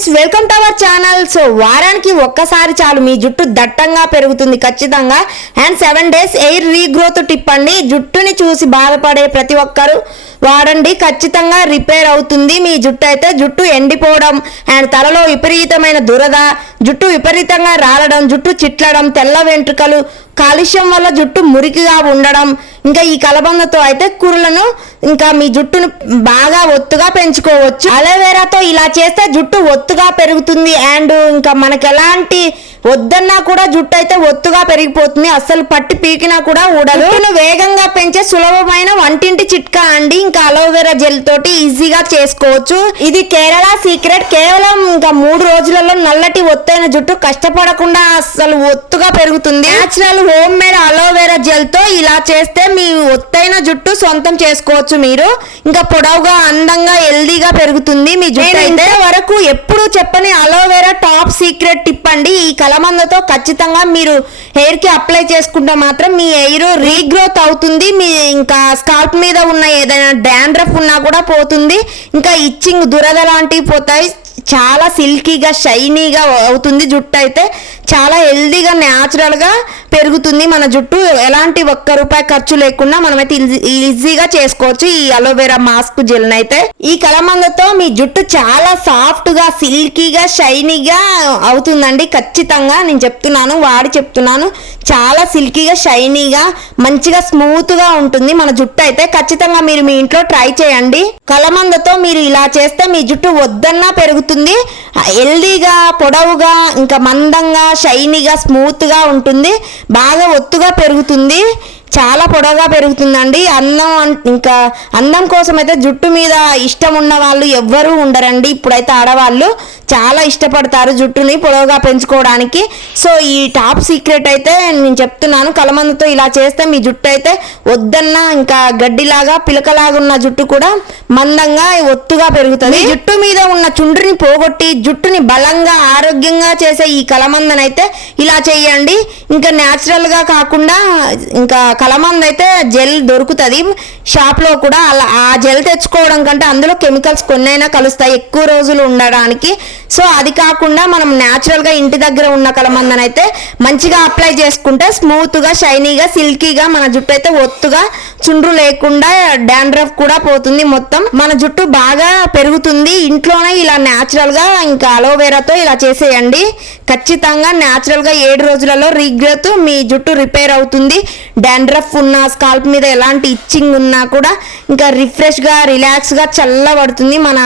Friends, welcome to our channel. So వారానికి ఒక్కసారి చాలు మీ జుట్టు దట్టంగా పెరుగుతుంది ఖచ్చితంగా. And 7 days air regrowth tip అండి. జుట్టుని చూసి బాధపడే ప్రతి ఒక్కరు వాడండి, ఖచ్చితంగా రిపేర్ అవుతుంది మీ జుట్టు. అయితే జుట్టు ఎండిపోవడం అండ్ తలలో విపరీతమైన దురద, జుట్టు విపరీతంగా రాలడం, జుట్టు చిట్లడం, తెల్ల వెంట్రుకలు, కాలుష్యం వల్ల జుట్టు మురికిగా ఉండడం, ఇంకా ఈ కలబందతో అయితే కురులను ఇంకా మీ జుట్టును బాగా ఒత్తుగా పెంచుకోవచ్చు. అలోవెరాతో ఇలా చేస్తే జుట్టు ఒత్తుగా పెరుగుతుంది. అండ్ ఇంకా మనకి ఎలాంటి వద్దన్నా కూడా జుట్టు అయితే ఒత్తుగా పెరిగిపోతుంది. అస్సలు పట్టి పీకినా కూడా ఊడదు. జుట్టును వేగంగా పెంచే సులభమైన వంటింటి చిట్కా అండి. ఇంకా అలోవెరా జెల్ తోటి ఈజీగా చేసుకోవచ్చు. ఇది కేరళ సీక్రెట్. కేవలం ఇంకా 3 రోజులలో నల్లటి ఒత్తైన జుట్టు కష్టపడకుండా అస్సలు ఒత్తుగా పెరుగుతుంది. Natural home made aloe vera gel తో ఇలా చేస్తే మీ ఒత్తైన జుట్టు సొంతం చేసుకోవచ్చు మీరు. ఇంకా పొడవుగా అందంగా హెల్దీగా పెరుగుతుంది మీ జుట్టు. అయితే వరకు ఎప్పుడు చెప్పని అలోవెరా టాప్ సీక్రెట్ టిప్ అండి. ఈ కలమందతో ఖచ్చితంగా మీరు హెయిర్ కి అప్లై చేసుకుంటే మాత్రం మీ హెయిర్ రీగ్రోత్ అవుతుంది. మీ ఇంకా స్కాల్ప్ మీద ఉన్న ఏదైనా డాండ్రఫ్ ఉన్నా కూడా పోతుంది. ఇంకా ఇచ్చింగ్, దురద లాంటివి పోతాయి. చాలా సిల్కీగా షైనీగా అవుతుంది జుట్టు. అయితే చాలా హెల్దీగా న్యాచురల్ గా పెరుగుతుంది మన జుట్టు. ఎలాంటి ₹1 ఖర్చు లేకుండా మనమైతే ఈజీగా చేసుకోవచ్చు ఈ అలోవెరా మాస్క్ జెల్ అయితే. ఈ కలమందతో మీ జుట్టు చాలా సాఫ్ట్ గా, సిల్కీగా, షైనీగా అవుతుందండి. ఖచ్చితంగా నేను చెప్తున్నాను, వాడి చెప్తున్నాను. చాలా సిల్కీగా, షైనీగా, మంచిగా స్మూత్ గా ఉంటుంది మన జుట్టు. అయితే ఖచ్చితంగా మీరు మీ ఇంట్లో ట్రై చేయండి. కలమందతో మీరు ఇలా చేస్తే మీ జుట్టు వద్దన్నా పెరుగుతుంది. హెల్దీగా, పొడవుగా, ఇంకా మందంగా, షైనీగా, స్మూత్ గా ఉంటుంది. బాగా ఒత్తుగా పెరుగుతుంది. చాలా పొడవుగా పెరుగుతుందండి. ఇంకా అందం కోసం అయితే జుట్టు మీద ఇష్టం ఉన్న వాళ్ళు ఎవ్వరూ ఉండరండి. ఇప్పుడైతే ఆడవాళ్ళు చాలా ఇష్టపడతారు జుట్టుని పొడవుగా పెంచుకోవడానికి. సో ఈ టాప్ సీక్రెట్ అయితే నేను చెప్తున్నాను. కలమందతో ఇలా చేస్తే మీ జుట్టు అయితే వద్దన్నా ఇంకా గడ్డిలాగా, పిలకలాగా ఉన్న జుట్టు కూడా మందంగా, ఒత్తుగా పెరుగుతుంది. జుట్టు మీద ఉన్న చుండ్రుని పోగొట్టి జుట్టుని బలంగా, ఆరోగ్యంగా చేసే ఈ కలమందనైతే ఇలా చేయండి. ఇంకా న్యాచురల్ గా కాకుండా ఇంకా కలమంద అయితే జెల్ దొరుకుతుంది షాప్ లో కూడా. అలా ఆ జెల్ తెచ్చుకోవడం కంటే అందులో కెమికల్స్ కొన్నైనా కలుస్తాయి ఎక్కువ రోజులు ఉండడానికి. సో అది కాకుండా మనం న్యాచురల్ గా ఇంటి దగ్గర ఉన్న కలమందని అయితే మంచిగా అప్లై చేసుకుంటే స్మూత్ గా, షైనీగా, సిల్కీగా మన జుట్టు అయితే ఒత్తుగా, చుండ్రు లేకుండా, డాండ్రఫ్ కూడా పోతుంది. మొత్తం మన జుట్టు బాగా పెరుగుతుంది. ఇంట్లోనే ఇలా న్యాచురల్ గా ఇంకా అలోవెరాతో ఇలా చేసేయండి. ఖచ్చితంగా న్యాచురల్ గా 7 రోజులలో రీగ్రోత్ మీ జుట్టు రిపేర్ అవుతుంది. డాండ్రఫ్ ఉన్నా, స్కాల్ప్ మీద ఎలాంటి ఇచ్చింగ్ ఉన్నా కూడా ఇంకా రిఫ్రెష్ గా, రిలాక్స్ గా చల్లబడుతుంది మన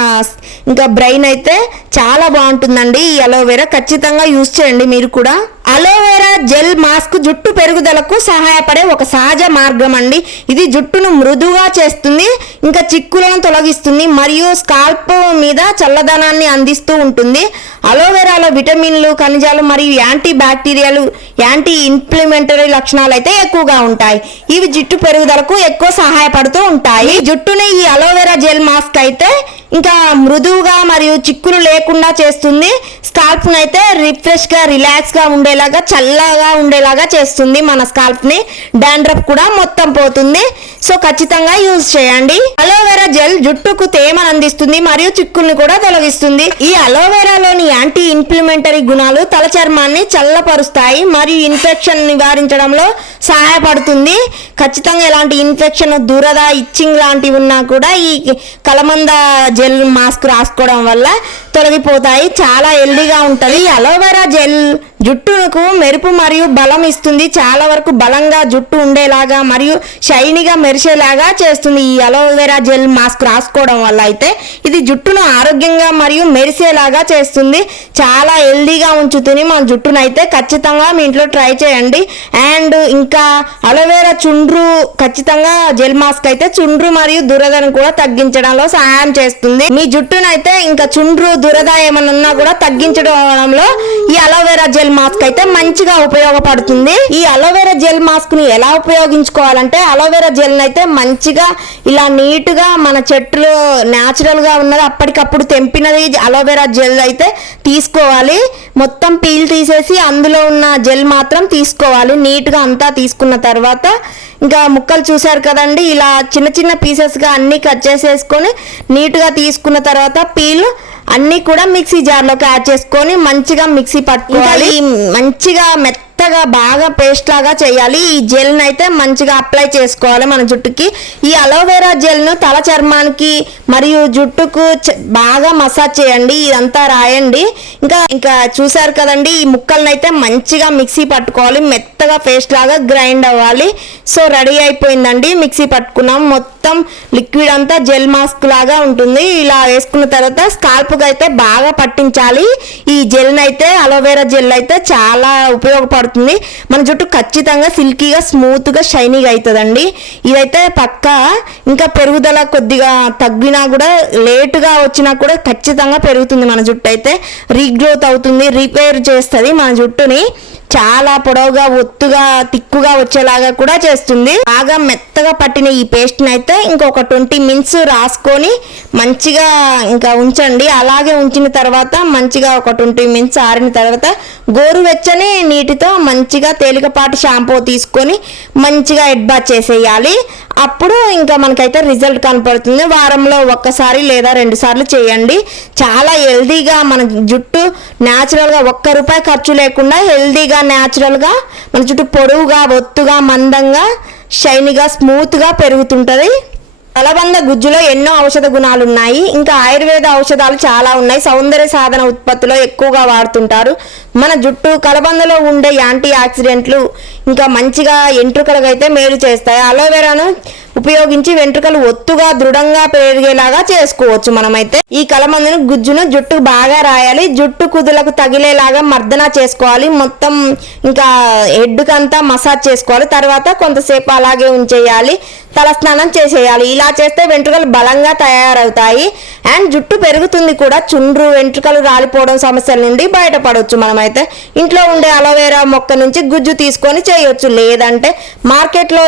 ఇంకా బ్రెయిన్. అయితే చాలా బాగుంటుందండి ఈ అలోవెరా. ఖచ్చితంగా యూజ్ చేయండి మీరు కూడా. అలోవెరా జెల్ మాస్క్ జుట్టు పెరుగుదలకు సహాయపడే ఒక సహజ మార్గం అండి. ఇది జుట్టును మృదువుగా చేస్తుంది, ఇంకా చిక్కులను తొలగిస్తుంది, మరియు స్కాల్ప్ మీద చల్లదనాన్ని అందిస్తూ ఉంటుంది. అలోవెరాలో విటమిన్లు, ఖనిజాలు మరియు యాంటీ బ్యాక్టీరియల్, యాంటీ ఇన్ఫ్లమేటరీ లక్షణాలు అయితే ఎక్కువగా ఉంటాయి. ఇవి జుట్టు పెరుగుదలకు ఎక్కువ సహాయపడుతూ ఉంటాయి. జుట్టుని ఈ అలోవెరా జెల్ మాస్క్ అయితే ఇంకా మృదువుగా మరియు చిక్కులు లేకుండా చేస్తుంది. స్కాల్ప్ అయితే రిఫ్రెష్ గా, రిలాక్స్ గా ఉండేలాగా, చల్లగా ఉండేలాగా చేస్తుంది మన స్కాల్ప్ ని. డాండ్రఫ్ కూడా మొత్తం పోతుంది. సో ఖచ్చితంగా యూజ్ చేయండి. అలోవెరా జెల్ జుట్టుకు తేమను అందిస్తుంది మరియు చిక్కుల్ని కూడా తొలగిస్తుంది. ఈ అలోవెరాలోని యాంటీ ఇన్ఫ్లమేటరీ గుణాలు తల చర్మాన్ని చల్లపరుస్తాయి మరియు ఇన్ఫెక్షన్ నివారించడంలో సహాయపడుతుంది. ఖచ్చితంగా ఎలాంటి ఇన్ఫెక్షన్, దురద, ఇచ్చింగ్ లాంటివి ఉన్నా కూడా ఈ కలమంద జెల్ మాస్క్ రాసుకోవడం వల్ల తొలగిపోతాయి. చాలా హెల్దీగా ఉంటుంది. ఈ అలోవెరా జెల్ జుట్టుకు మెరుపు మరియు బలం ఇస్తుంది. చాలా వరకు బలంగా జుట్టు ఉండేలాగా మరియు షైనీగా మెరిసేలాగా చేస్తుంది ఈ అలోవెరా జెల్ మాస్క్ రాసుకోవడం వల్ల. అయితే ఇది జుట్టును ఆరోగ్యంగా మరియు మెరిసేలాగా చేస్తుంది. చాలా హెల్దీగా ఉంచుతుంది మన జుట్టును. అయితే ఖచ్చితంగా మీ ఇంట్లో ట్రై చేయండి. అండ్ ఇంకా అలోవెరా చుండ్రు, ఖచ్చితంగా జెల్ మాస్క్ అయితే చుండ్రు మరియు దురదను కూడా తగ్గించడంలో సహాయం చేస్తుంది. మీ జుట్టును అయితే ఇంకా చుండ్రు, దురద ఏమన్నా ఉన్నా కూడా తగ్గించడంలో ఈ అలోవెరా జెల్ మాస్క్ అయితే మంచిగా ఉపయోగపడుతుంది. ఈ అలోవెరా జెల్ మాస్క్ ని ఎలా ఉపయోగించుకోవాలంటే, అలోవెరా జెల్ అయితే మంచిగా ఇలా నీట్ గా మన చెట్టులో న్యాచురల్ గా ఉన్నది అప్పటికప్పుడు తెంపినది అలోవెరా జెల్ అయితే తీసుకోవాలి. మొత్తం పీల్ తీసేసి అందులో ఉన్న జెల్ మాత్రం తీసుకోవాలి. నీట్ గా అంతా తీసుకున్న తర్వాత ఇంకా ముక్కలు చూసారు కదండి, ఇలా చిన్న చిన్న పీసెస్ గా అన్ని కట్ చేసేసుకొని నీట్ గా తీసుకున్న తర్వాత పీల్ అన్నీ కూడా మిక్సీ జార్లోకి యాడ్ చేసుకొని మంచిగా మిక్సీ పట్టుకోవాలి. మంచిగా మెత్తగా బాగా పేస్ట్ లాగా చేయాలి. ఈ జెల్ని అయితే మంచిగా అప్లై చేసుకోవాలి మన జుట్టుకి. ఈ అలోవెరా జెల్ను తల చర్మానికి మరియు జుట్టుకు బాగా మసాజ్ చేయండి. ఇదంతా రాయండి. ఇంకా చూసారు కదండి, ఈ ముక్కలను అయితే మంచిగా మిక్సీ పట్టుకోవాలి. మెత్తగా పేస్ట్ లాగా గ్రైండ్ అవ్వాలి. సో రెడీ అయిపోయిందండి. మిక్సీ పట్టుకున్నాం. మొత్తం లిక్విడ్ అంతా జెల్ మాస్క్ లాగా ఉంటుంది. ఇలా వేసుకున్న తర్వాత స్కాల్ప్కి అయితే బాగా పట్టించాలి. ఈ జెల్ని అయితే అలోవెరా జెల్ అయితే చాలా ఉపయోగపడుతుంది. మన జుట్టు ఖచ్చితంగా సిల్కీగా స్మూత్గా షైనీగా అవుతుందండి. ఇదైతే పక్కా. ఇంకా పెరుగుదల కొద్దిగా తగ్గినా కూడా లేటుగా వచ్చినా కూడా ఖచ్చితంగా పెరుగుతుంది మన జుట్టు. అయితే రీగ్రోత్ అవుతుంది, రిపేర్ చేస్తుంది మన జుట్టుని. చాలా పొడవుగా ఒత్తుగా తిక్కుగా వచ్చేలాగా కూడా చేస్తుంది. బాగా మెత్తగా పట్టిన ఈ పేస్ట్ని అయితే ఇంకొక 20 మినిట్స్ రాసుకొని మంచిగా ఇంకా ఉంచండి. అలాగే ఉంచిన తర్వాత మంచిగా ఒక 20 మినిట్స్ ఆరిన తర్వాత గోరువెచ్చని నీటితో మంచిగా తేలికపాటి షాంపూ తీసుకొని మంచిగా హెడ్ బాత్ చేసేయాలి. అప్పుడు ఇంకా మనకైతే రిజల్ట్ కనపడుతుంది. వారంలో ఒక్కసారి లేదా 2 సార్లు చేయండి. చాలా హెల్దీగా మన జుట్టు న్యాచురల్గా ₹1 ఖర్చు లేకుండా హెల్దీగా న్యాచురల్గా మన జుట్టు పొడవుగా ఒత్తుగా మందంగా షైనీగా స్మూత్గా పెరుగుతుంటుంది. కలబంద గుజ్జులో ఎన్నో ఔషధ గుణాలు ఉన్నాయి. ఇంకా ఆయుర్వేద ఔషధాలు చాలా ఉన్నాయి. సౌందర్య సాధన ఉత్పత్తిలో ఎక్కువగా వాడుతుంటారు. మన జుట్టు కలబందలో ఉండే యాంటీ ఆక్సిడెంట్లు ఇంకా మంచిగా ఎంట్రుకలకైతే మేలు చేస్తాయి. అలోవెరాను ఉపయోగించి వెంట్రుకలు ఒత్తుగా దృఢంగా పెరిగేలాగా చేసుకోవచ్చు. మనమైతే ఈ కలబందను గుజ్జును జుట్టుకు బాగా రాయాలి. జుట్టు కుదులకు తగిలేలాగా మర్దన చేసుకోవాలి. మొత్తం ఇంకా హెడ్కంతా మసాజ్ చేసుకోవాలి. తర్వాత కొంతసేపు అలాగే ఉంచేయాలి. తలస్నానం చేసేయాలి. ఇలా చేస్తే వెంట్రుకలు బలంగా తయారవుతాయి అండ్ జుట్టు పెరుగుతుంది కూడా. చుండ్రు, వెంట్రుకలు రాలిపోవడం సమస్యల నుండి బయటపడవచ్చు. మనమైతే ఇంట్లో ఉండే అలోవెరా మొక్క నుంచి గుజ్జు తీసుకొని చేయొచ్చు. లేదంటే మార్కెట్లో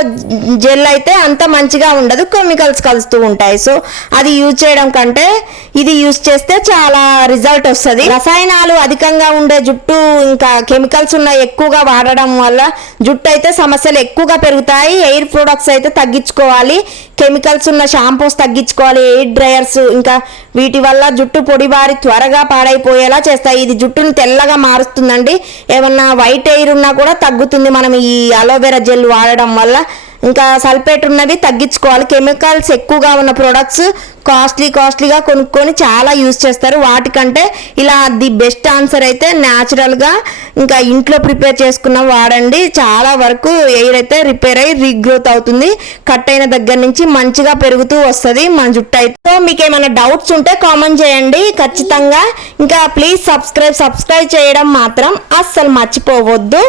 జెల్ అయితే అంత మంచిగా ఉండదు, కెమికల్స్ కలుస్తూ ఉంటాయి. సో అది యూజ్ చేయడం కంటే ఇది యూజ్ చేస్తే చాలా రిజల్ట్ వస్తుంది. రసాయనాలు అధికంగా ఉండే జుట్టు ఇంకా కెమికల్స్ ఉన్న ఎక్కువగా వాడడం వల్ల జుట్టు అయితే సమస్యలు ఎక్కువగా పెరుగుతాయి. ఎయిర్ ప్రొడక్ట్స్ అయితే తగ్గించుకోవాలి. కెమికల్స్ ఉన్న షాంపూస్ తగ్గించుకోవాలి. ఎయిర్ డ్రయర్స్ ఇంకా వీటి వల్ల జుట్టు పొడిబారి త్వరగా పాడైపోయేలా చేస్తాయి. ఇది జుట్టుని తెల్లగా మారుస్తుందండి. ఏమన్నా వైట్ ఎయిర్ ఉన్నా కూడా తగ్గుతుంది మనం ఈ అలోవెరా జెల్ వాడడం వల్ల. ఇంకా సల్ఫేట్ ఉన్నవి తగ్గించుకోవాలి. కెమికల్స్ ఎక్కువగా ఉన్న ప్రొడక్ట్స్ కాస్ట్లీగా కొనుక్కొని చాలా యూజ్ చేస్తారు. వాటికంటే ఇలా ది బెస్ట్ ఆన్సర్ అయితే న్యాచురల్గా ఇంకా ఇంట్లో ప్రిపేర్ చేసుకున్న వాడండి. చాలా వరకు ఎయిర్ అయితే రిపేర్ అయ్యి రీగ్రోత్ అవుతుంది. కట్ అయిన దగ్గర నుంచి మంచిగా పెరుగుతూ వస్తుంది మన జుట్టు అయితే. సో మీకు ఏమైనా డౌట్స్ ఉంటే కామెంట్ చేయండి ఖచ్చితంగా. ఇంకా ప్లీజ్ సబ్స్క్రైబ్ చేయడం మాత్రం అస్సలు మర్చిపోవద్దు.